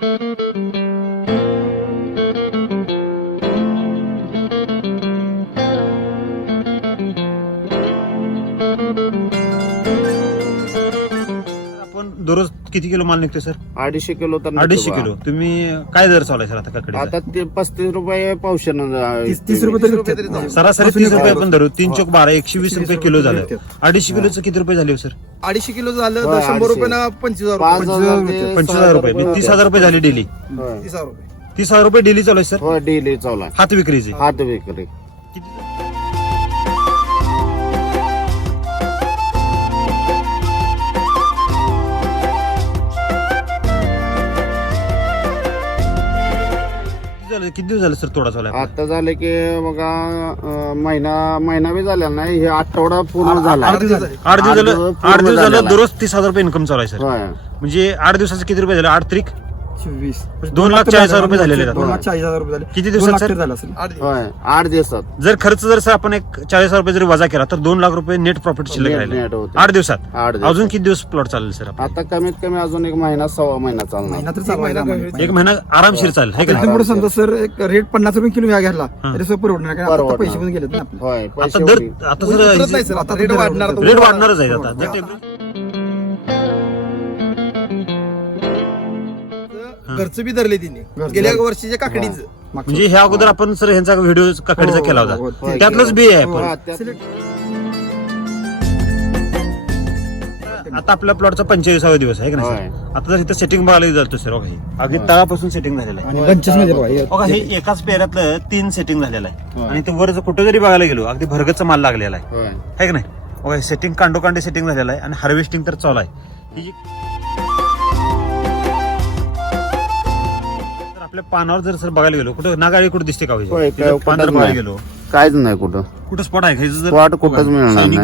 Música किती किलो माल निघतो सर अडीचशे किलो तर अडीचशे किलो तुम्ही काय दर चालू सर आता आता पस्तीस रुपये पावशे एकशे वीस रुपये किलो झाले अडीचशे किलोचं किती रुपये झाले सर अडीचशे किलो झालं तर शंभर रुपये ना तीस हजार रुपये झाले डेली तीस हजार रुपये डेली चालू आहे सर डेली चालू हात विक्रीचे हात विक्री किती दिवस झाले सर थोडा झाला आता झाले की बघा महिना महिना बी झाला नाही हे आठवडा पूर्ण झाला आठ दिवस झालं आठ दिवस झालं दररोज तीस हजार रुपये इन्कम सर म्हणजे आठ दिवसाचे किती रुपये झाले आठ त्रिक दोन लाख चाळीस हजार झालेले किती दिवसात आठ दिवसात जर खर्च जर आपण एक चाळीस हजार रुपये जर वजा केला तर दोन लाख रुपये नेट प्रॉफिट शिल्लक आठ दिवसात अजून किती दिवस प्लॉट चालले सर आता कमीत कमी अजून एक महिना सव्वा महिना चालला एक महिना आरामशीर चाललाय समजा सर एक रेट पन्नास रुपये किलो या घ्यायला पैसे पण आता रेट रेट वाढणारच आहे खर्च बी धरले तिने गेल्या वर्षीच्या काकडीच म्हणजे ह्या अगोदर आपण सर ह्यांचा व्हिडिओ काकडीचा केला होता त्यातलंच बी आहे आता आपल्या प्लॉटचा पंचेचाळीसावा दिवस आहे की सर आता जर इथं सेटिंग बघायला जातो सर हे अगदी तळापासून सेटिंग झालेलं आहे एकाच पेऱ्यातलं तीन सेटिंग झालेलं आहे आणि ते वर कुठे जरी बघायला गेलो अगदी भरगच माल लागलेला आहे का नाही सेटिंग कांडोकांडे सेटिंग झालेला आहे आणि हार्वेस्टिंग तर चालू आहे ही जी आपल्या पानावर जर सर बघायला गेलो कुठं नागाळी कुठं दिसते का गेलो कायच नाही कुठं कुठं स्पॉट आहे स्पॉट कुठंच मिळणार नाही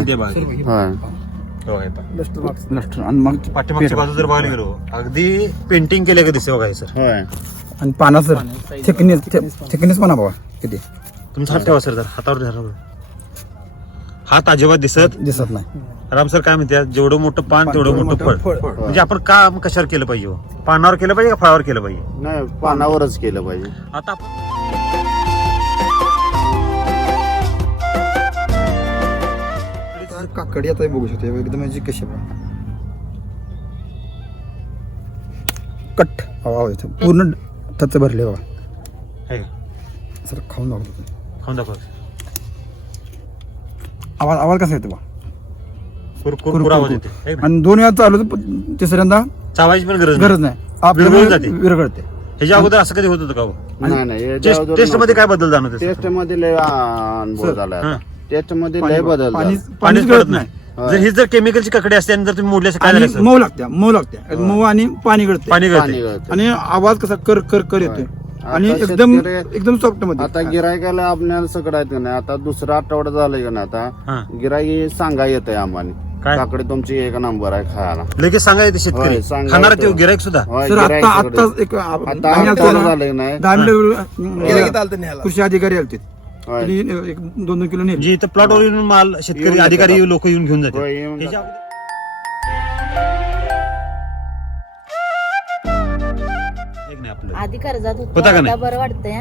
मागची मागच्या बाजू जर बघायला गेलो अगदी पेंटिंग केले का दिसते बघा सर आणि पाना सर थिकनेस पण बाबा किती तुमचा हात ठेवा सर हातावर हात अजिबात दिसत दिसत नाही राम सर काय म्हणते जेवढं मोठं पान तेवढं मोठं फळ म्हणजे आपण काम कशावर केलं पाहिजे पानावर केलं पाहिजे फळावर केलं पाहिजे नाही पानावरच केलं पाहिजे आता काकडी एकदम कशा कट हवा येतो पूर्ण थच्च भरले बाबा सर खाऊन दाखवतो खाऊन दाखवत आवाज आवाज कसा येतो बा आणि दोन वेळा चालू तिसऱ्यांदा चावायची पण गरज गरज नाही असं कधी होत होतं नाही टेस्ट मध्ये काय बदल झाला टेस्ट मध्ये टेस्ट मध्ये बदल हे जर केमिकलची ककडी असते आणि जर तुम्ही मोडले मऊ लागत्या मऊ लागत्या मऊ आणि पाणी पाणी आणि आवाज कसा कर कर कर येतोय आणि एकदम एकदम सॉफ्ट मध्ये आता गिरायकाला आपल्याला सगळं आहेत का नाही आता दुसरा आठवडा झालाय का नाही आता गिराई सांगा येत आहे आम्हाला काकडी तुमची एक नंबर आहे खायला लगेच सांगायचं शेतकरी खाणार ते गिराईक सुद्धा सर आता एक कृषी अधिकारी आलते एक दोन दोन किलो नाही जी इथं प्लॉट वर येऊन माल शेतकरी अधिकारी लोक येऊन घेऊन जाते आधी कर्जात होतो बरं वाटतंय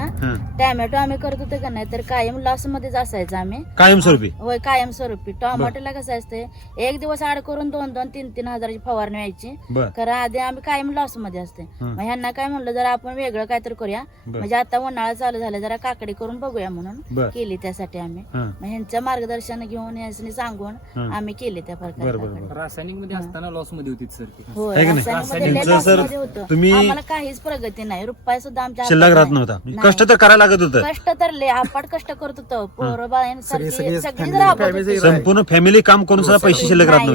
टॉमॅटो आम्ही करत होते का नाही तर कायम लॉस मध्येच असायचं आम्ही कायमस्वरूपी होय कायमस्वरूपी टॉमॅटोला कसं असते एक दिवस आड करून दोन दोन तीन तीन हजाराची फवारणी व्हायची कारण आधी आम्ही कायम लॉस मध्ये असते मग ह्यांना काय म्हणलं जरा आपण वेगळं काय तर करूया म्हणजे आता उन्हाळा चालू झाला जरा काकडी करून बघूया म्हणून केली त्यासाठी आम्ही मग ह्यांचं मार्गदर्शन घेऊन यांनी सांगून आम्ही केले त्या प्रकारे मध्ये असताना लॉस मध्ये होती सर सारखीमध्ये मध्ये होत आम्हाला काहीच नाही रुपया सुद्धा आमच्या शिल्लक राहत नव्हता कष्ट तर करायला लागत होत कष्ट तर ले आपण कष्ट करत होतो बरोबर संपूर्ण फॅमिली काम करून सुद्धा पैसे शिल्लक राहत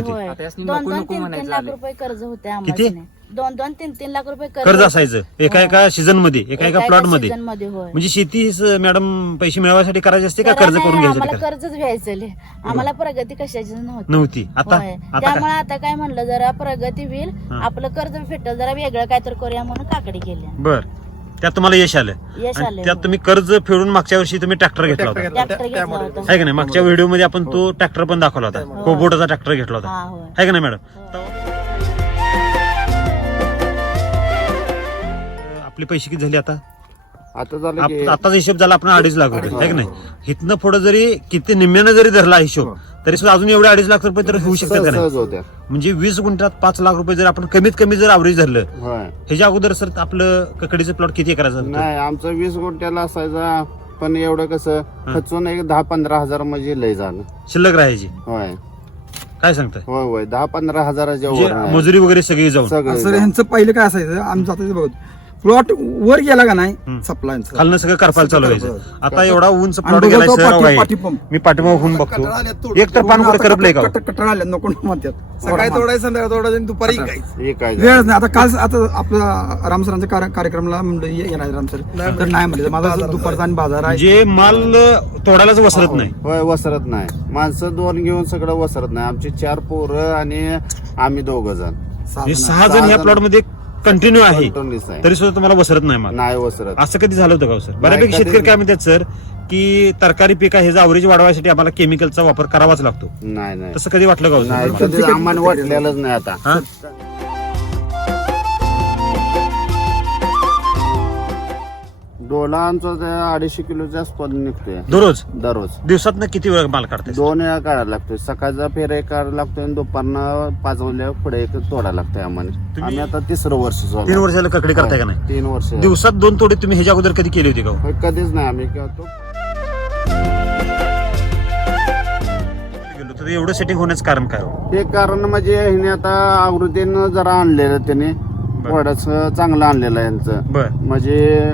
दोन तीन लाख रुपये कर्ज होते माहिती दोन दोन तीन तीन लाख रुपये कर्ज असायचं हो एका, एका एका सीजन मध्ये एका एका प्लॉट मध्ये म्हणजे शेती मॅडम पैसे मिळवण्यासाठी करायचे असते का करा कर्ज करून घ्यायचं आम्हाला प्रगती कशाची नव्हती आता त्यामुळे आता काय म्हणलं जरा प्रगती होईल आपलं कर्ज फेटल जरा वेगळं काय तर करूया म्हणून काकडी केली बरं त्यात तुम्हाला यश आलं त्यात तुम्ही कर्ज फेडून मागच्या वर्षी तुम्ही ट्रॅक्टर घेतला होता मागच्या व्हिडिओ मध्ये आपण तो ट्रॅक्टर पण दाखवला होता कोबोटाचा ट्रॅक्टर घेतला होता आहे का नाही मॅडम आपले पैसे किती झाले आता आताच हिशोब झाला आपण अडीच लाख रुपये हिथन पुढे जरी किती निम्म्यानं जरी धरला हिशोब तरी सुद्धा अजून एवढे अडीच लाख रुपये तर होऊ म्हणजे वीस गुंठ्यात पाच लाख रुपये जर जर आपण कमीत कमी अवरेज धरलं ह्याच्या अगोदर सर आपलं ककडीचं प्लॉट किती करायचं नाही आमचं वीस गुंठ्याला असायचं पण एवढं कसं खचून दहा पंधरा हजार म्हणजे लय शिल्लक राहायची काय दहा हजार हजाराच्या मजुरी वगैरे सगळी जाऊ असायचं आमचं प्लॉट वर गेला का नाही सप्लाय खालनं सगळं करपाल चालू आहे आता एवढा ऊन प्लॉट गेला मी पाठिमा होऊन बघतो एक तर पान कुठे करत नाही काय नको म्हणतात सकाळी तेवढा संध्याकाळ थोडा दुपारी वेळ नाही आता काल आता आपला रामसरांच्या कार्यक्रमाला म्हणजे येणार रामसर तर नाही म्हणजे माझा दुपारचा आणि बाजार आहे जे माल तोडायलाच वसरत नाही वसरत नाही माणसं दोन घेऊन सगळं वसरत नाही आमचे चार पोरं आणि आम्ही दोघ जण सहा जण या प्लॉट मध्ये कंटिन्यू आहे तरी सुद्धा तुम्हाला वसरत नाही वसरत असं कधी झालं होतं गाव सर बऱ्यापैकी शेतकरी काय म्हणतात सर की पीक पिका ह्याचा अवरेज वाढवायसाठी आम्हाला केमिकलचा वापर करावाच लागतो नाही नाही तसं कधी वाटलं गाव सामान वाटलेलंच नाही आता डोलांचा अडीचशे किलो जास्त निघतोय दररोज दररोज दिवसात किती वेळ माल काढतो दो कर का दोन वेळा काढायला लागतोय सकाळचा फेरे काढायला लागतोय आणि पाच पाचवल्या पुढे एक तोडा लागतोय आम्हाला आता तिसरं वर्ष तीन वर्षाला ककडी करताय का नाही तीन वर्ष दिवसात दोन तोडे तुम्ही ह्याच्या अगोदर कधी के केली होती का कधीच नाही आम्ही करतो एवढं सेटिंग होण्याचं कारण काय हे कारण म्हणजे हिने आता आवृत्तीनं जरा आणलेलं त्याने चांगलं आणलेलं आहे यांचं म्हणजे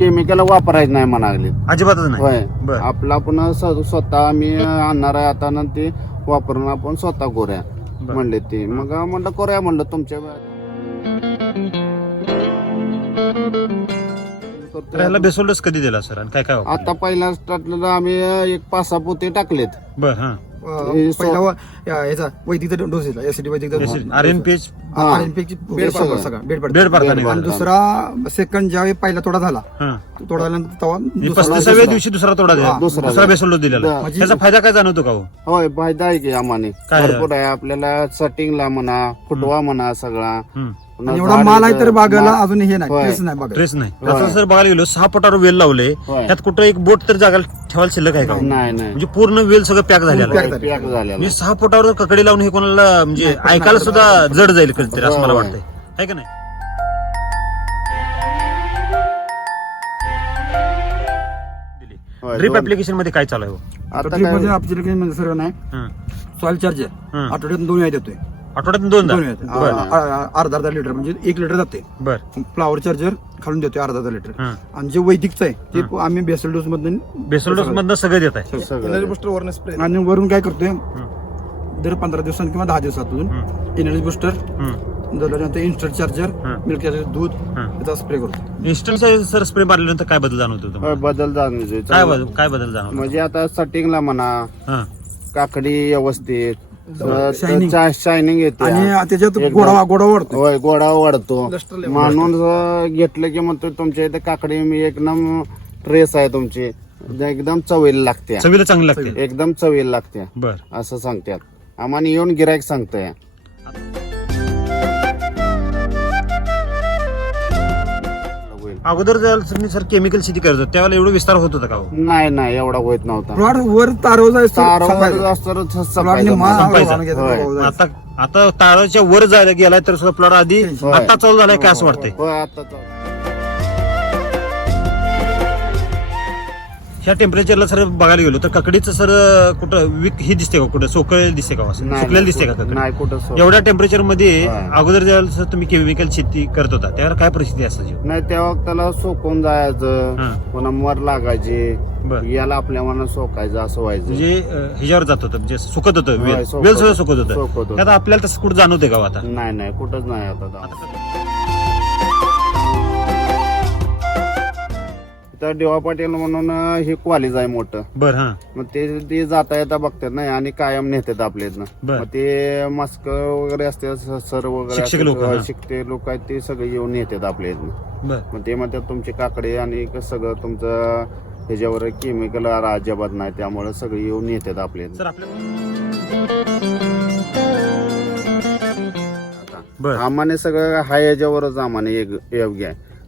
केमिकल वापरायचं नाही म्हणाले अजिबात आपला पण स्वतः आम्ही आणणार आहे आता ना ते वापरून आपण स्वतः करूया म्हणले ते मग म्हणलं करूया म्हणलं तुमच्या कधी दिला सर काय काय आता पहिल्या आम्ही एक पासा पोते टाकलेत बर पहिला वैद्यकीय डोस दुसरा सेकंड ज्यावेळी पहिला तोडा झाला तोडा झाल्यानंतर सव्या दिवशी दुसरा तोडा दिला फायदा काय होय फायदा आहे की आहे आपल्याला सटिंगला म्हणा फुटवा म्हणा सगळा एवढा ना माल आहे तर बागाला अजून हे नाही ट्रेस नाही जर बघायला गेलो सहा पटार वेल लावले त्यात कुठं एक बोट तर जागा ठेवायला शिल्लक आहे का म्हणजे पूर्ण वेल सगळं पॅक झाले मी सहा पोटावर ककडी लावून हे कोणाला म्हणजे ऐकायला सुद्धा जड जाईल कधीतरी असं मला वाटतंय है का नाही ट्रिप ऍप्लिकेशन मध्ये काय चालू आहे सर्व नाही सॉल चार्जर आठवड्यातून दोन वेळा देतोय आठवड्यात दोन अर्धा अर्धा लिटर म्हणजे एक लिटर जाते फ्लावर चार्जर खालून देतो अर्धा अर्धा लिटर आणि जे वैदिकच आहे ते आम्ही बेसलडोस बेसल मधून सगळं देत आहे करतोय दर पंधरा दिवसांनी किंवा दहा दिवसातून energy booster instant charger milk दूध त्याचा स्प्रे करतो स्प्रे मारल्यानंतर काय बदल जाणवतो बदल जाणवतो काय बदल जाणवतो म्हणजे आता सटिंगला म्हणा काकडी अवस्थेत शायनिंग येते गोडा वाढतो म्हणून घेतलं की मग तुमच्या इथे काकडी मी एकदम ट्रेस आहे तुमची एकदम चवीला लागते चांगली लागते एकदम चवी लागते असं सांगतात आम्हाला येऊन गिरायक सांगतोय अगोदर जायला सर केमिकल शेती करायचं त्यावेळेला एवढा विस्तार होत होता का नाही नाही एवढा होत नव्हता आता तारवाच्या वर जायला गेलाय तर प्लॉट आधी आता चालू झालाय का असं वाटतंय ह्या टेम्परेचरला सर बघायला गेलो तर ककडीचं सर कुठं विक हे दिसते का कुठं सोक दिसते का आपल्याला दिसते का कुठं एवढ्या टेम्परेचर मध्ये अगोदर तुम्ही केमिकल शेती करत होता त्यावर काय परिस्थिती असायची नाही तेव्हा त्याला सोकून जायचं कोणा वर लागायचे आपल्या मनात सोकायचं असं व्हायचं म्हणजे ह्याच्यावर जात होतं म्हणजे सुकत होतं वेळ सुद्धा सुकत होतं आपल्याला तसं कुठं जाणवते का आता नाही नाही कुठंच नाही आता तर देवा पाटील म्हणून हे कॉलेज आहे मोठं बर मग ते जाता येता बघतात नाही आणि कायम नेतात मग ते मास्क वगैरे असते सर वगैरे शिकते लोक आहेत ते सगळे येऊन येतात मग ते मग तुमचे काकडे आणि का सगळं तुमचं ह्याच्यावर केमिकल अजिबात नाही त्यामुळे सगळे येऊन येतात आपल्या आम्हाने सगळं हाय याच्यावरच आम्हाने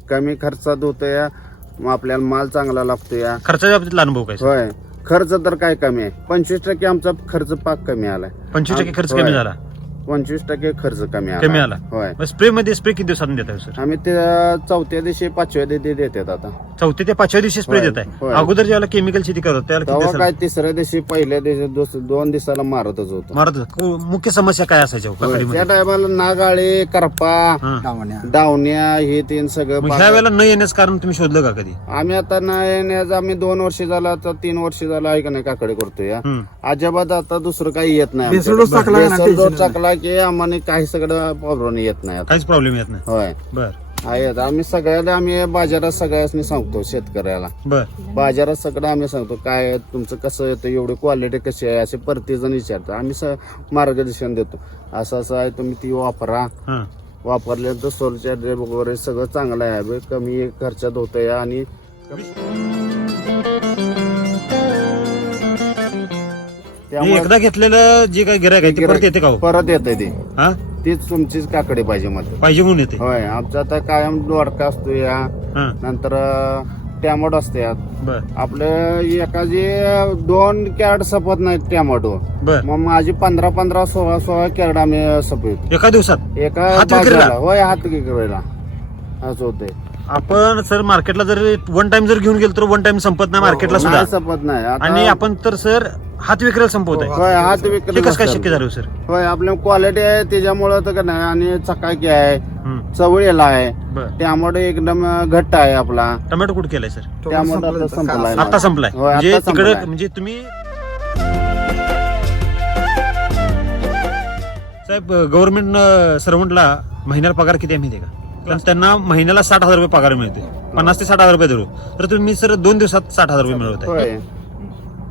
कमी खर्चात होत या मग आपल्याला माल चांगला लागतो या खर्चा बाबतीत अनुभव काय होय खर्च तर काय कमी आहे पंचवीस टक्के आमचा खर्च पाक कमी आलाय पंचवीस टक्के खर्च कमी झाला पंचवीस टक्के खर्च कमी कमी आला होय स्प्रे मध्ये स्प्रे किती दिवसांनी देतात सर आम्ही ते चौथ्या दिवशी पाचव्या दिवशी देतात आता चौथ्या ते पाचव्या दिवशी स्प्रे देत आहे अगोदर ज्याला केमिकल शेती करत काय तिसऱ्या दिवशी पहिल्या दिवशी दोन दिवसाला मारतच होतो मारत मुख्य समस्या काय असायच्या त्या टायमाला नागाळे करपा डावण्या हे तीन सगळं त्या वेळेला न येण्याचं कारण तुम्ही शोधलं का कधी आम्ही आता न येण्याचं आम्ही दोन वर्ष झाला तर तीन वर्ष झालं ऐक नाही काकडे करतोय अजिबात आता दुसरं काही येत नाही आम्हाला काही सगळं प्रॉब्लेम येत नाही प्रॉब्लेम येत नाही आम्ही आम्ही बाजारात मी सांगतो शेतकऱ्याला बाजारात सगळं आम्ही सांगतो काय तुमचं कसं येतं एवढी क्वालिटी कशी आहे असे परती जण विचारतो आम्ही मार्गदर्शन देतो असं असं आहे तुम्ही ती वापरा वापरल्या ड्रेप वगैरे सगळं चांगलं आहे कमी खर्चात होत आणि एकदा घेतलेलं जे काही आहे परत येते का परत येते ते तीच तुमचीच काकडे पाहिजे मला पाहिजे म्हणून येते आमचा आता कायम द्वारका असतो या नंतर असते यात आपले एका जे दोन कॅरेट सपत नाही टॅमॅटो मग माझे पंधरा पंधरा सोळा सोळा कॅरेट आम्ही एका दिवसात एका हात होते आपण सर मार्केटला जर वन टाइम जर घेऊन गेलो तर वन टाइम संपत नाही मार्केटला संपत नाही आणि आपण तर सर हात विक्रेल संपवत आहे हात विक्रेल कसं काय शक्य झालं सर होय आपल्या क्वालिटी आहे त्याच्यामुळे तर का नाही आणि चकाकी आहे चवळीला आहे त्यामुळे एकदम घट्ट आहे आपला टमॅटो कुठे केलाय सर त्यामुळे संपला आता संपलाय म्हणजे तिकडे म्हणजे तुम्ही साहेब गव्हर्नमेंट सर्वंटला महिन्याला पगार किती आहे माहिती का त्यांना महिन्याला साठ हजार रुपये पगार मिळते पन्नास ते साठ हजार रुपये तर तुम्ही सर दोन दिवसात साठ हजार रुपये मिळवत आहे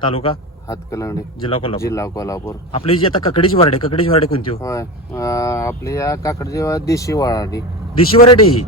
तालुका हातकलंगडी जिल्हा कोल्हापूर जिल्हा कोल्हापूर आपली जी आता ककडीची वाटे ककडीची वाडी कोणती आपली देशी देशी व्हरायटी ही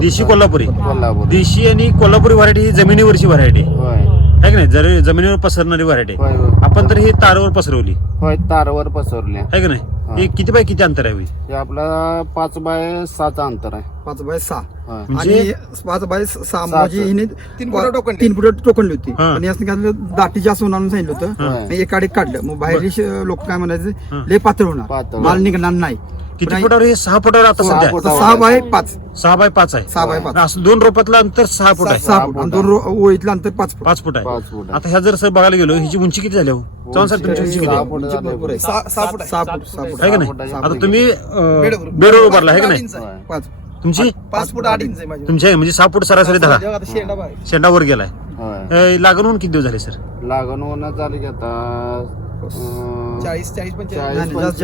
देशी कोल्हापुरी कोल्हापूर देशी आणि कोल्हापुरी व्हरायटी ही जमिनीवरची आहे की व्हरायटी जमिनीवर पसरणारी व्हरायटी आपण तर ही तारवर पसरवली होय तारवर आहे की नाही किती बाय किती अंतर आहे आपला पाच बाय सहा अंतर आहे पाच बाय सहा आणि पाच बाय सहा माझी तीन टोकन तीन फुट टोकनली होती आणि असं दाटी जास्त होणार होतं आणि एकाडे काढलं मग बाहेर लोक काय म्हणायचे पात्र होणार माल निघणार नाही किती फुटवर हे सहा फुटावर आता सध्या सहा बाय पाच सहा बाय पाच आहे असं दोन रोपातलं अंतर सहा फुट आहे दोन अंतर पाच फुट आहे आता ह्या जर सर बघायला गेलो हिची उंची किती झाली सहा फुट सहा फुट आहे का नाही आता तुम्ही बेरुळ उभारला आहे का नाही तुमची पाच फूट आठ इंच आहे तुमची आहे म्हणजे सहा फूट सरासरी धरा शेंडा वर गेलाय लागण होऊन किती दिवस झाले सर लागण होऊन झाले की आता चाळीस चाळीस दिवस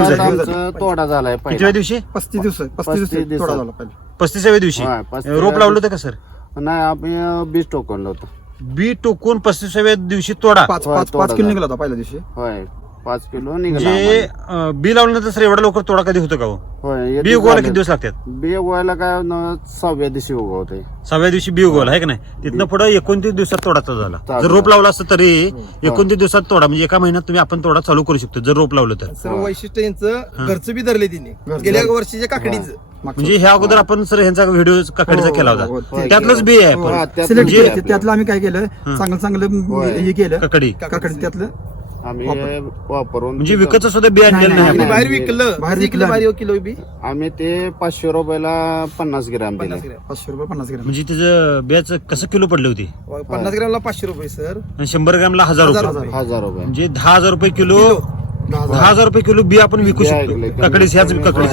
झाले तोडा झालाय पंचवे दिवशी पस्तीस दिवस पस्तीस दिवस तोडा झाला पस्तीसाव्या दिवशी रोप लावलं होतं का सर नाही आम्ही बीज टोकन होतं बी टोकून पस्तीसाव्या दिवशी तोडा पाच किलो निघला होता पहिल्या दिवशी पाच किलो बी लावल्यानंतर सर एवढा लवकर तोडा कधी होतो का हो बी उगवायला किती दिवस लागतात उगवायला काय सहाव्या दिवशी उगवते सहाव्या दिवशी बी आहे का नाही तिथनं पुढे एकोणतीस दिवसात तोडाचा झाला जर रोप लावलं लावला तरी एकोणतीस दिवसात तोडा म्हणजे एका महिन्यात तुम्ही आपण तोडा चालू करू शकतो जर रोप लावलं तर वैशिष्ट्य यांचं खर्च बी धरले तिने गेल्या वर्षी काकडीचं म्हणजे ह्या अगोदर आपण सर ह्यांचा व्हिडिओ काकडीचा केला होता त्यातलंच बी आहे त्यातलं आम्ही काय केलं चांगलं चांगलं हे केलं काकडी काकडी त्यातलं वापरून म्हणजे विकतच बियावी किलो बाहेर विकलं किलो बी आम्ही ते पाचशे रुपयाला पन्नास ग्राम पाचशे रुपये त्याचं बियाच कसं किलो पडले होते पन्नास ग्रॅमला पाचशे रुपये सर आणि शंभर ग्रामला हजार रुपये म्हणजे दहा हजार रुपये किलो दहा हजार रुपये किलो बी आपण विकू शकतो ककडीस ह्याच ककडी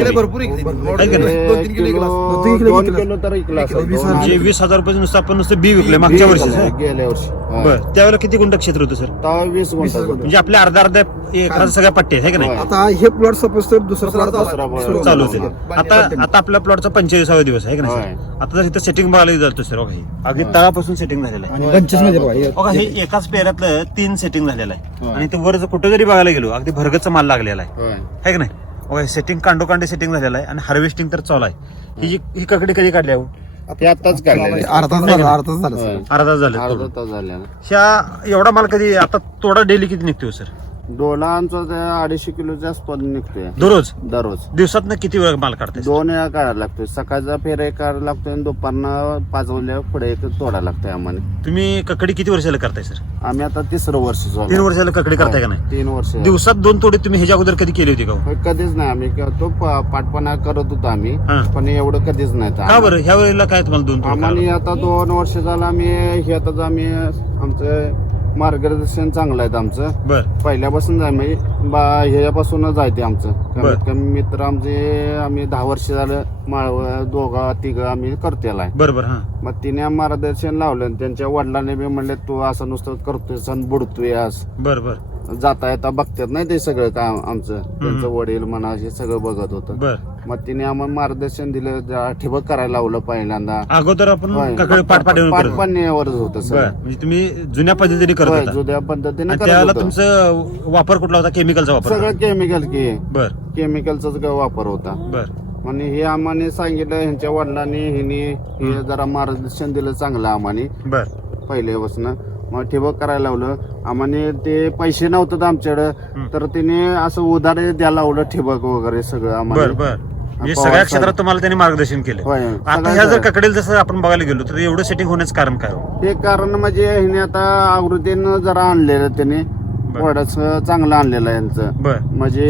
तर वीस हजार रुपये नुसतं आपण नुसतं बी विकले मागच्या वर्षी वर्षी बरं त्यावेळेला किती गुंड क्षेत्र होतं सर म्हणजे आपल्या अर्धा अर्ध्या एखाद्या सगळ्या पट्टे आहेत का नाही आता हे प्लॉट सपोज दुसरा प्लॉट चालू आता आता प्लॉटचा पंचेचाळीसावा दिवस आहे का आता जर इथं सेटिंग बघायला जातो सर अगदी तळापासून सेटिंग झालेलं आहे एकाच पेहऱ्यातलं तीन सेटिंग झालेलं आहे आणि ते वरच कुठेतरी बघायला गेलो अगदी भरगतचा माल लागलेला कांड़ ला ला आहे का नाही सेटिंग कांडो कांडोकांडे सेटिंग झालेला आहे आणि हार्वेस्टिंग तर चालू आहे ही ही ककडी कधी काढली आताच अर्धा अर्धा झाला एवढा माल कधी आता तोडा डेली किती निघतो सर डोलांचा अडीचशे किलोचा असतो निघतोय दररोज दररोज दिवसात ना किती वेळ माल काढतो दोन वेळा काढायला लागतोय सकाळचा एक काढायला लागतोय आणि पाच वाजल्या पुढे तोडायला लागतोय आम्हाला तुम्ही ककडी किती वर्षाला करताय सर आम्ही आता तिसरं वर्ष तीन वर्षाला ककडी करताय का नाही तीन वर्ष दिवसात दोन तोडी तुम्ही ह्याच्या अगोदर कधी केली होती का कधीच नाही आम्ही तो पाठपणा करत होतो आम्ही पण एवढं कधीच नाही ह्या काय तुम्हाला दोन वेळेला आम्हाला आता दोन वर्ष झाला आम्ही हे आता आम्ही आमचं मार्गदर्शन चांगलं आहे आमचं पहिल्यापासून जाय आहे ते आमचं कमीत कमी मित्र आमचे आम्ही दहा वर्ष झालं माळ दोघं तिघ आम्ही करते बरोबर मग तिने मार्गदर्शन लावलं त्यांच्या वडिलांनी बी म्हणले तू असं नुसतं करतोय सण बुडतोय असं जाता येता बघतात नाही ते सगळं काम आमचं त्यांचं वडील म्हणा हे सगळं बघत होतं मग तिने आम्हाला मार्गदर्शन दिलं ठिबक करायला लावलं पहिल्यांदा अगोदर पाठपाणी वरच होत सर म्हणजे सगळं केमिकल की केमिकलचा सा वापर होता म्हणजे हे आम्हाने सांगितलं ह्यांच्या वडिलांनी हिने हे जरा मार्गदर्शन दिलं चांगलं आम्हाने पहिल्यापासून मग ठिबक करायला लावलं आम्हाने ते पैसे नव्हतं आमच्याकडं तर तिने असं उदार लावलं ठिबक वगैरे सगळं आम्हाला सगळ्या क्षेत्रात तुम्हाला त्यांनी मार्गदर्शन केलं आपण बघायला गेलो तर सेटिंग होण्याचं एवढं कारण काय हे कारण म्हणजे हिने आता आवृत्तीनं जरा आणलेलं त्याने थोडस चांगलं आणलेलं यांचं म्हणजे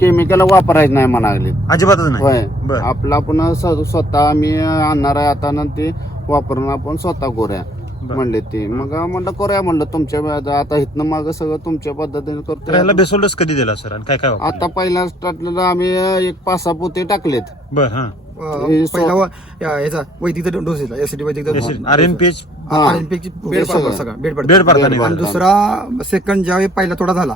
केमिकल वापरायचं नाही म्हणाले अजिबात आपला पण स्वतः आम्ही आणणार आहे आता ते वापरून आपण स्वतः कोर्या म्हणले ते मग म्हणलं करूया म्हणलं तुमच्या आता इथन माग सगळं तुमच्या पद्धतीने करतो तुम। बेसोल्डस कधी कर दिला सर आणि काय काय हो आता स्टार्टला आम्ही एक पोते टाकलेत बर पहिला वैद्यकीय डोस दिला एसीटी वैद्यकीय पण दुसरा सेकंड ज्यावेळी पहिला थोडा झाला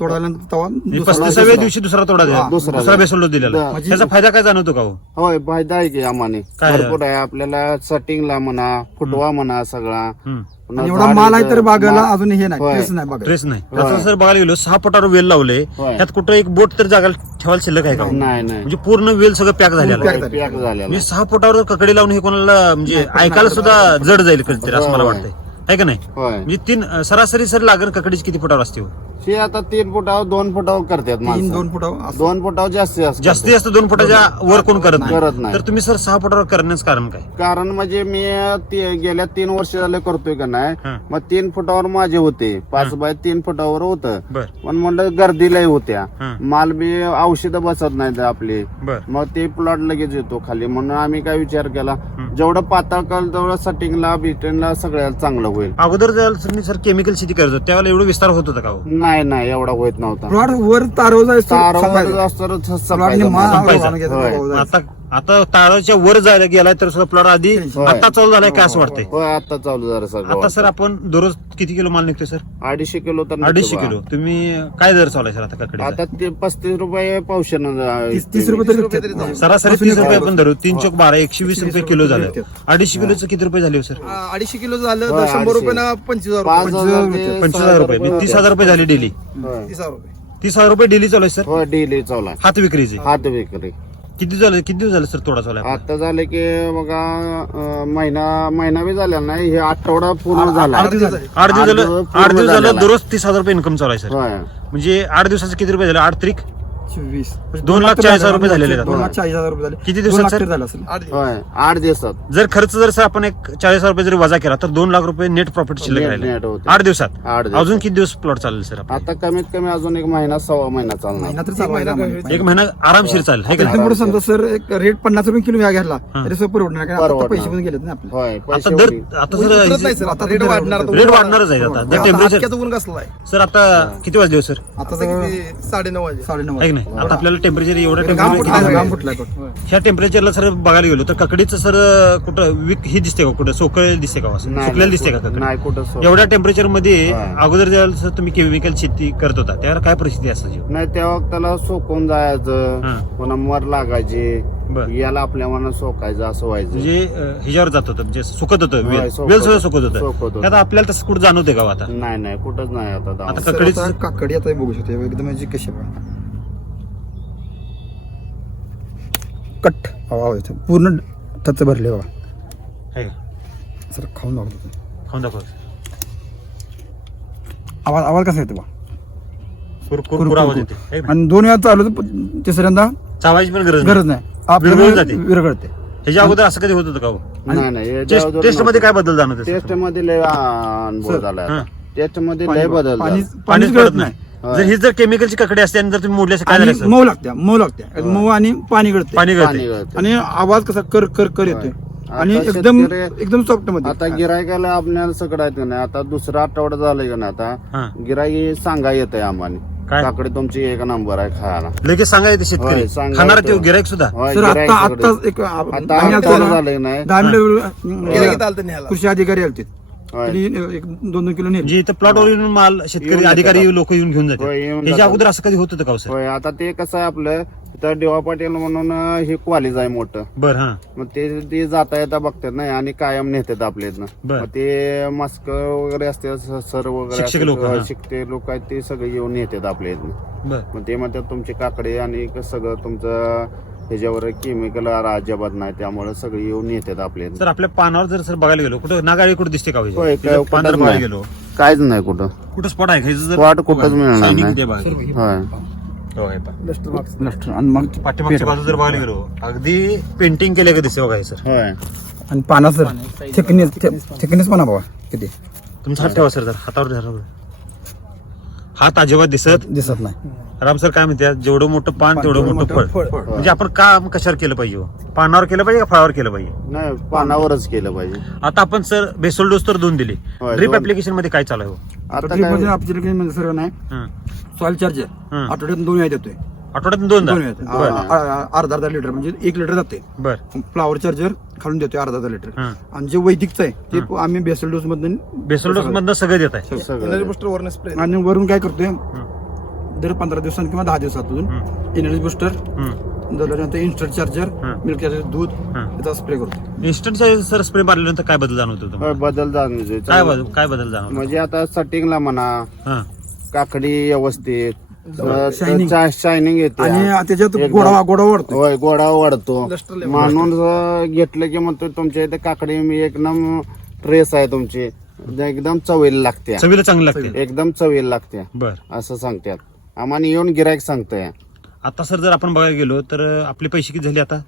थोडा झाल्यानंतर सव्या दिवशी दुसरा तोडा झाला दिला त्याचा फायदा काय का होय फायदा आहे की आम्हाने कायपोट आहे आपल्याला सटिंगला म्हणा फुटवा म्हणा सगळा एवढा माल आहे तर अजून हे नाही ट्रेस नाही सहा फुटावर वेल लावले त्यात कुठं एक बोट तर जागा ठेवायला शिल्लक आहे का म्हणजे पूर्ण वेल सगळं पॅक झाले मी सहा फुटावर ककडे लावून हे कोणाला म्हणजे ऐकायला सुद्धा जड जाईल असं मला वाटतंय आहे का नाही म्हणजे तीन सरासरी सर लागेल ककडीची किती फुटावर असते हे आता तीन फुटावर दोन फुटावर करतात दोन फुटावर जास्ती जास्त जास्ती जास्त दोन फुटाच्या का वर कोण करत नाही तर तुम्ही सर सहा फुटावर करण्याच कारण काय कारण म्हणजे मी गेल्या तीन वर्ष झाले करतोय का नाही मग तीन फुटावर माझे होते पाच बाय तीन फुटावर होत पण म्हणलं गर्दीलाही होत्या माल बी औषध बसत नाही आपले मग ते प्लॉट लगेच येतो खाली म्हणून आम्ही काय विचार केला जेवढं पातळ काल तेवढं सटिंगला बिटिंगला सगळ्याला चांगलं होईल अगोदर जर केमिकल शेती करतो त्यावेळेला एवढं विस्तार होत होता नाही नाही नाही एवढा होत नव्हता प्लॉट वर तारवजा तारवजा असतो आता ताळाच्या वर जायला गेलाय तर प्लॉट आधी आता चालू झालाय काय असं वाटतंय आता चालू झालं सर आता सर आपण दररोज किती किलो माल निघतोय सर अडीचशे किलो, किलो। सर? तीज़ रुपे तीज़ रुपे तर अडीचशे किलो तुम्ही काय दर चालू सर आता आता पस्तीस रुपये पावशे ना सरासरी तीस रुपये आपण तीन बारा एकशे वीस रुपये किलो झाले अडीचशे किलोचं किती रुपये झाले सर अडीचशे किलो झालं शंभर रुपये पंचवीस हजार रुपये तीस हजार रुपये झाले डेली तीस हजार रुपये डेली चालू आहे सर डेली हात विक्रीचे हात विक्री किती झालं किती दिवस झाले सर थोडा झाला आता झालं की बघा महिना महिना बी झाल्या नाही हे आठवडा पूर्ण झाला आठ दिवस आठ दिवस झालं दररोज तीस हजार रुपये इन्कम सर म्हणजे आठ दिवसाचं किती रुपये झाले आर्थिक दो आगे। आगे। जर जर दोन लाख चाळीस हजार रुपये झालेले चाळीस हजार रुपये झाले किती दिवसात असेल आठ दिवसात जर खर्च जर सर आपण एक चाळीस हजार रुपये जरी वजा केला तर दोन लाख रुपये नेट प्रॉफिट शिल्लक आठ दिवसात अजून किती दिवस प्लॉट चालले सर आता कमीत कमी अजून एक महिना सवा महिना चालणार एक महिना आरामशीर चालला समजा सर एक रेट पन्नास रुपये किलो या घ्यायला रेट वाढणार रेट वाढणारच आहे आता सर आता किती वाजता दिवस साडे नऊ वाजे साडेनऊ वाजे आता आपल्याला टेम्परेचर एवढ्या टेम्परेचर ह्या टेम्परेचरला सर बघायला गेलो तर ककडीचं सर कुठं हे दिसते का कुठं सोक दिसते का असं आपल्याला दिसते का ककडी एवढ्या टेम्परेचर मध्ये अगोदर तुम्ही केमिकल शेती करत होता त्यावर काय परिस्थिती नाही त्याला सोकून जायचं कोणा मर लागायचे याला आपल्या मनात सोकायचं असं व्हायचं म्हणजे हिच्यावर जात होतं म्हणजे सुकत होतं वेल सुद्धा सुकत होतं आपल्याला तसं कुठं जाणवते का आता नाही नाही कुठंच नाही आता ककडीच ककडी आता बघू शकते कशी कट हवा होते पूर्ण थच भरले हवा सर खाऊन दाखवतो खाऊन दाखवा आवाज आवाज कसा येतो आणि दोन वेळा चालू तिसऱ्यांदा चावायची पण गरज गरज नाही विरघळते ह्याच्या अगोदर असं कधी होत होतं का टेस्ट मध्ये काय बदल जाणार टेस्ट मध्ये टेस्ट मध्ये लय बदल पाणी पाणीच गळत नाही हे जर केमिकलची ककडी असते आणि जर तुम्ही मोडल्यास असते मऊ लागते मऊ लागते मऊ आणि पाणी पाणी आणि आवाज कसा कर कर कर येतोय आणि एकदम एकदम सॉफ्ट मध्ये आता गिरायकाला आपल्याला सगळं आहेत का नाही आता दुसरा आठवडा झालाय का नाही आता गिरायक सांगा येते आम्हाला साकडे तुमची एक नंबर आहे खायला येते शेतकरी गिरायक सुद्धा आता एक ना नाही कृषी अधिकारी एक दोन दोन किलो आता ते कसं आहे आपलं डेवा पाटील म्हणून हे क्वालीज आहे मोठं बरं मग ते जाता येता बघतात नाही आणि कायम नेतात आपल्या ते मास्क वगैरे असते सर्व शिकते लोक आहेत ते सगळे येऊन नेतात आपल्या मग ते म्हणतात तुमचे काकडे आणि सगळं तुमचं त्याच्यावर केमिकल अजिबात नाही त्यामुळे सगळे येऊन येतात आपल्या सर आपल्या पानावर जर सर बघायला गेलो कुठं नागाळी कुठे दिसते का गेलो कायच नाही कुठं कुठं जर बघायला गेलो अगदी पेंटिंग केले का दिसतो सर आणि बघा किती तुमचं हातेवासर हातावर झाला हात अजिबात दिसत दिसत नाही राम सर काय म्हणते जेवढं मोठं पान तेवढं मोठं फळ म्हणजे आपण काम कशावर केलं पाहिजे फ्लावर केलं पाहिजे फळावर केलं पाहिजे नाही पानावरच केलं पाहिजे आता आपण सर बेसोल डोस तर दोन दिले ड्रीप ऍप्लिकेशन मध्ये काय सॉइल चार्जर आठवड्यातून दोन वेळा देतोय आठवड्यातून दोन दोन अर्धा अर्धा लिटर म्हणजे एक लिटर जाते बरं फ्लावर चार्जर खालून देतोय अर्धा अर्धा लिटर आणि जे वैदिकचं आहे ते आम्ही बेसल डोस मधून बेसल डोस मधून सगळं देत आहे आणि वरून काय करतोय दर पंधरा दिवसात किंवा दहा दिवसातून energy booster instant charger milk charger दूध याचा स्प्रे करतो इन्स्टंट चार्जर सर स्प्रे मारल्यानंतर काय बदल जाणवतो बदल जाणवतो काय काय बदल जाणवतो म्हणजे आता ला म्हणा काकडी व्यवस्थित शायनिंग येते आणि त्याच्यात गोडावा गोडा वाढतो होय गोडा वाढतो म्हणून घेतलं की म्हणतो तुमच्या इथे काकडी मी एकदम ट्रेस आहे तुमची एकदम चवीला लागते चवीला चांगली लागते एकदम चवीला लागते बरं असं सांगतात येऊन गिरायक सांगतोय आता सर जर आपण बघायला गेलो तर आपले पैसे किती झाले आता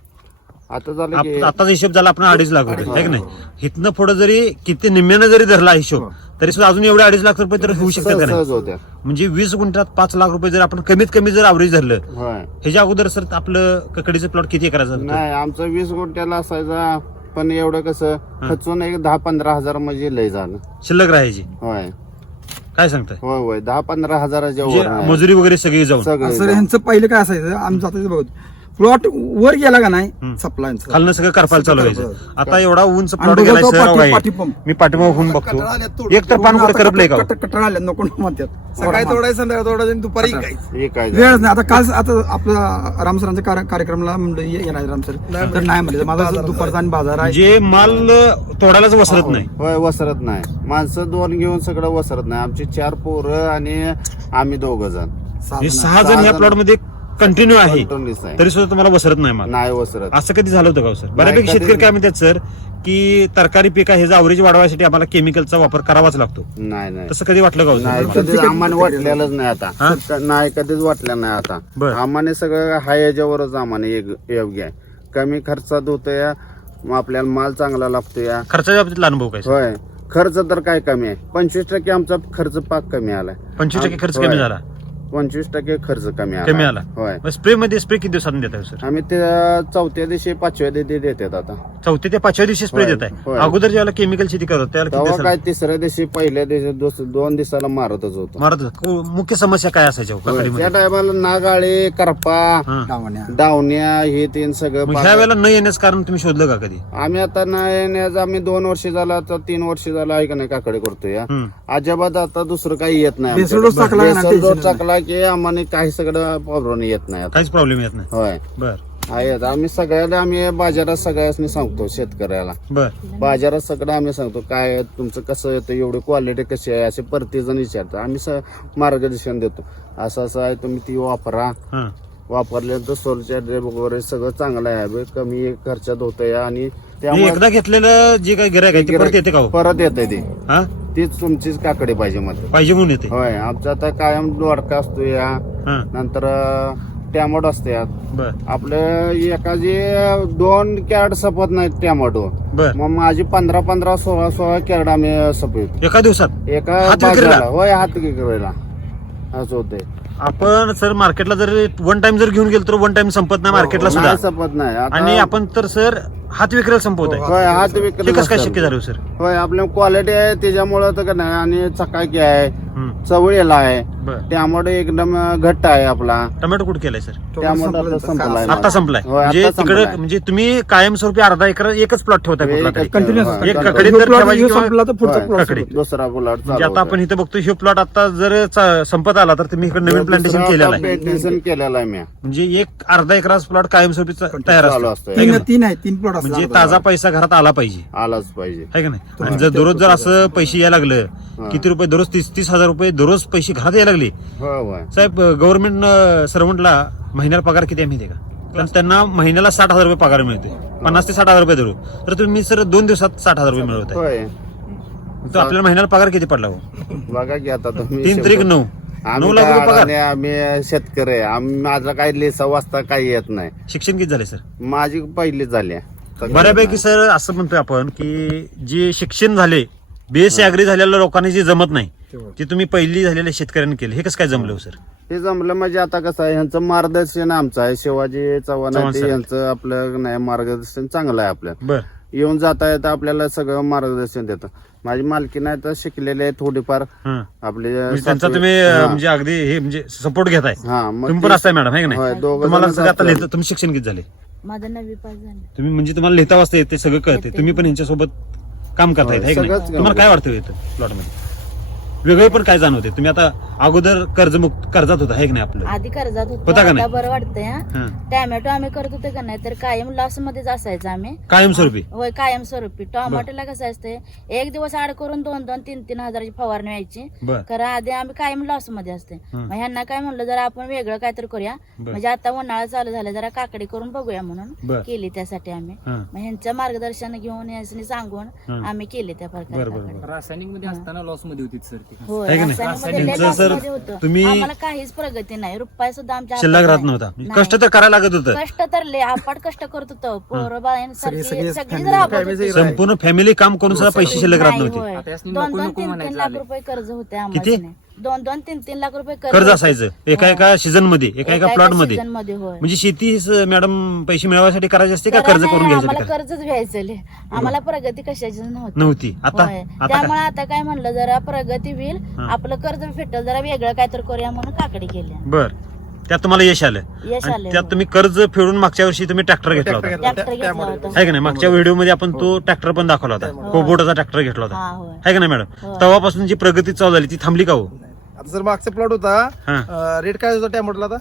आता हिशोब झाला आपण अडीच लाख रुपये हिथन फोड जरी किती निम्म्यानं जरी धरला हिशोब तरी सुद्धा अजून एवढे अडीच लाख रुपये तर होऊ नाही म्हणजे वीस गुंठ्यात पाच लाख रुपये जर आपण कमीत कमी जर अवरेज धरलं ह्याच्या अगोदर सर आपलं ककडीचं प्लॉट किती करायचं आमचं वीस गुंठ्याला असायचा पण एवढं कसं खचून एक दहा पंधरा हजार म्हणजे शिल्लक राहायची काय सांगतोय दहा पंधरा हजारा जेव्हा मजुरी वगैरे सगळी जाऊ यांचं पहिले काय असायचं आम्ही जातो बघतो प्लॉट वर गेला का नाही सप्लाय खालन सगळं करपायला चालू आहे आता एवढा उंच प्लॉट गेला मी पाठीमाग होऊन बघतो एक तर पान कुठे करपले का नको मध्यात सकाळी तोडायचं संध्याकाळ दुपारी वेळच नाही आता काल आता आपला रामसरांच्या कार्यक्रमाला म्हणजे येणार रामसर तर नाही म्हणजे माझा दुपारचा आणि बाजार आहे जे माल तोडायलाच वसरत तो नाही तो वसरत नाही माणसं दोन घेऊन सगळं वसरत नाही आमचे चार पोरं आणि आम्ही दोघ जण सहा जण या प्लॉट मध्ये कंटिन्यू आहे तरी सुद्धा तुम्हाला वसरत वसरत नाही असं कधी झालं होतं सर बऱ्यापैकी शेतकरी काय म्हणतात सर की तरकारी पिका हे अवरेज वाढवायसाठी आम्हाला केमिकलचा वापर करावाच लागतो नाही नाही कधी वाटलं गाव नाही कधी आम्हाला वाटलेलंच नाही आता नाही कधीच वाटलं नाही आता बरं आम्हाला सगळं हाय याच्यावरच आम्हाने आहे कमी खर्चात होतो या आपल्याला माल चांगला लागतो या खर्चाच्या बाबतीत काय होय खर्च तर काय कमी आहे पंचवीस टक्के आमचा खर्च पाक कमी आलाय पंचवीस टक्के खर्च कमी झाला पंचवीस टक्के खर्च कमी आला कमी आला होय स्प्रे मध्ये स्प्रे किती दिवसांनी देतात सर आम्ही ते चौथ्या दिवशी पाचव्या दिवशी देतात आता चौथ्या ते पाचव्या दिवशी स्प्रे देत आहे अगोदर ज्याला केमिकल शेती करत त्याला काय तिसऱ्या दिवशी पहिल्या दिवशी दोन दिवसाला मारतच होतो मारत मुख्य समस्या काय असायच्या त्या टायमाला नागाळे करपा डावण्या हे तीन सगळं त्या वेळेला न येण्याचं कारण तुम्ही शोधलं का कधी आम्ही आता न येण्याचं आम्ही दोन वर्ष झाला तर तीन वर्ष झालं ऐक नाही काकडे करतोय अजिबात आता दुसरं काही येत नाही की आम्हाला काही सगळं प्रॉब्लेम येत नाही काहीच प्रॉब्लेम आए। येत नाही होय बर आम्ही सगळ्याला आम्ही बाजारात सगळ्यास सांगतो शेतकऱ्याला बाजारात सगळं आम्ही सांगतो काय तुमचं कसं येतं एवढी क्वालिटी कशी आहे असे प्रतिजण विचारतो आम्ही मार्गदर्शन देतो असं असं आहे तुम्ही ती वापरा वापरल्यानंतर सोलच्या वगैरे सगळं चांगलं आहे कमी खर्चात होत आणि एकदा घेतलेलं जे काही गिरायक परत येते का परत येते ते तीच तुमचीच काकडी पाहिजे म्हणून येते पाहिजे होय आमचं आता कायम द्वारका असतो या नंतर टॅमॅटो असते यात आपले जे दोन कॅरेट सपत नाहीत टॅमॅटो हो। मग माझी पंधरा पंधरा सोळा सोळा कॅरेट आम्ही सपेल दिव एका दिवसात एका होय हात वेळेला असं होते आपण सर मार्केटला जर वन टाइम जर घेऊन गेलो तर वन टाइम संपत नाही मार्केटला सुद्धा संपत नाही आणि आपण तर सर हातविक्रल संपवत आहे हातविक्रल कसं काय शक्य झालं सर होय आपल्या क्वालिटी आहे त्याच्यामुळं तर नाही आणि चकाकी आहे चवळी आहे त्यामुळे एकदम घट्ट आहे आपला टोमॅटो कुठे केलाय सर त्यामुळे आता संपलाय तिकडे म्हणजे तुम्ही कायमस्वरूपी अर्धा एकर एकच प्लॉट ठेवता दुसरा प्लॉट आता आपण इथे बघतो हे प्लॉट आता जर संपत आला तर तुम्ही इकडे नवीन प्लांटेशन केलेला आहे म्हणजे एक अर्धा एकरा प्लॉट कायमस्वरूपी तयार असतो तीन आहे तीन प्लॉट म्हणजे ताजा पैसा घरात आला पाहिजे आलाच पाहिजे आहे का नाही जर दररोज जर असं पैसे यायला लागलं किती रुपये दररोज तीस तीस हजार हजार रुपये दररोज पैसे घरात यायला लागले साहेब गव्हर्नमेंट सर्वंटला महिन्याला पगार किती आहे दे माहिती का कारण त्यांना महिन्याला साठ हजार रुपये पगार मिळतो पन्नास ते साठ हजार रुपये दररोज तर तुम्ही सर दोन दिवसात साठ हजार रुपये मिळवत तर आपल्याला महिन्याला पगार किती पडला तीन तारीख नऊ नऊ लाख रुपये आम्ही शेतकरी आहे माझा काही लेसा वाजता काही येत नाही शिक्षण किती झाले सर माझी पहिले झाले बऱ्यापैकी सर असं म्हणतोय आपण की जे शिक्षण झाले बेस याग्री झालेल्या लोकांनी जी जमत नाही तुम्ही पहिली झालेल्या शेतकऱ्यांनी केलं हे कसं काय जमलं सर हे जमलं म्हणजे आता कसं आहे है यांचं मार्गदर्शन आमचं आहे शिवाजी चव्हाण यांचं नाही मार्गदर्शन चांगलं आहे आपल्याला येऊन जाता येतात आपल्याला सगळं मार्गदर्शन माझी मालकी नाही तर शिकलेले थोडेफार त्यांचा तुम्ही म्हणजे अगदी हे म्हणजे सपोर्ट घेत आहे मॅडम शिक्षण किती म्हणजे तुम्हाला लिहिता येते तुम्ही पण यांच्यासोबत काम करता येत का तुम्हाला काय वाटतंय प्लॉटमध्ये वेगळे पण काय जाणवते हो तुम्ही आता अगोदर कर्जमुक्त कर्जात होता कर नाही आधी कर्जात होत्या बरं वाटतंय टॉमॅटो आम्ही करत होते का नाही तर कायम लॉस मध्येच असायचं आम्ही कायमस्वरूपी होय कायमस्वरूपी टॉमॅटोला कसं असते एक दिवस आड करून दोन दोन तीन तीन हजाराची फवारणी व्हायची खरं आधी आम्ही कायम लॉस मध्ये असते मग ह्यांना काय म्हणलं जरा आपण वेगळं काय तर करूया म्हणजे आता उन्हाळा चालू झाला जरा काकडी करून बघूया म्हणून केली त्यासाठी आम्ही मग ह्यांचं मार्गदर्शन घेऊन सांगून आम्ही केले त्या प्रकारे मध्ये असताना लॉस मध्ये होती सर होत तुम्ही मला काहीच प्रगती नाही रुपये सुद्धा आमच्या शिल्लक राहत नव्हता कष्ट तर करायला लागत होतं कष्ट तर ले लोक कष्ट करत होतो बरोबर आहे ना संपूर्ण फॅमिली काम करून सुद्धा पैसे शिल्लक राहत होत लाख रुपये कर्ज होते आम्ही दोन दोन तीन तीन लाख रुपये कर्ज असायचं एका एका सीझन मध्ये एका एका प्लॉट मध्ये म्हणजे शेती मॅडम पैसे मिळवायसाठी करायचे असते का कर्ज करून घ्यायचं कर्जच घ्यायचं आम्हाला प्रगती कशाची नव्हती नव्हती त्यामुळे आता काय म्हणलं हो जरा प्रगती होईल आपलं कर्ज फेटल जरा वेगळं काय तर करूया म्हणून काकडी केली बरं त्यात तुम्हाला यश आलं त्यात तुम्ही कर्ज फेडून मागच्या वर्षी तुम्ही ट्रॅक्टर घेतला होता आहे का नाही मागच्या व्हिडिओ मध्ये आपण तो ट्रॅक्टर पण दाखवला होता कोबोटाचा ट्रॅक्टर घेतला होता आहे का नाही मॅडम तेव्हापासून जी प्रगती चालू झाली ती थांबली का हो जर मागचा प्लॉट होता रेट काय होता आता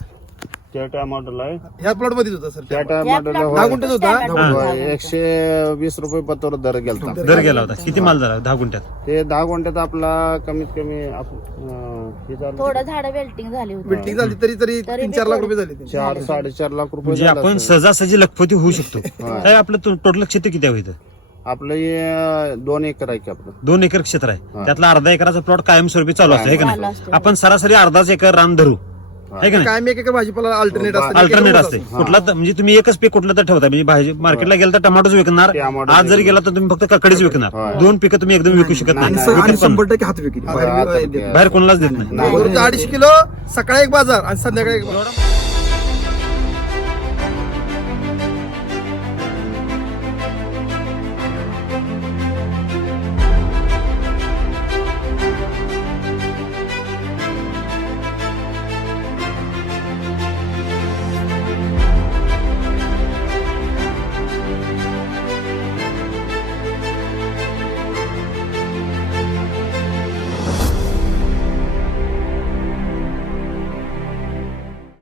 टाटा मॉडेल आहे ह्या प्लॉट मध्ये होता सर टाटा मॉडेल दहा होता एकशे वीस रुपये पत्तावर दर गेला होता दर गेला होता किती माल झाला दहा गुंठ्यात ते दहा गुंठ्यात आपला कमीत कमी थोडं झाड बिल्डिंग झाली बिल्डिंग झाली तरी तरी तीन चार लाख रुपये झाले चार साडेचार लाख रुपये आपण सहजासहजी लखपती होऊ शकतो काय आपलं टोटल क्षेत्र किती आहे इथं आपलं दोन एकर आहे की आपलं दोन एकर क्षेत्र आहे त्यातला अर्धा एकराचा प्लॉट कायमस्वरूपी चालू असतो आपण सरासरी अर्धाच एकर रान धरू अल्टरनेट असते कुठला म्हणजे तुम्ही एकच पीक कुठला तर ठेवता म्हणजे भाजी मार्केटला गेला तर टमाटोच विकणार आज जर गेला तर तुम्ही फक्त ककडीच विकणार दोन पीक तुम्ही एकदम विकू शकत नाही बाहेर कोणालाच देत नाही अडीचशे किलो सकाळी एक बाजार आणि संध्याकाळी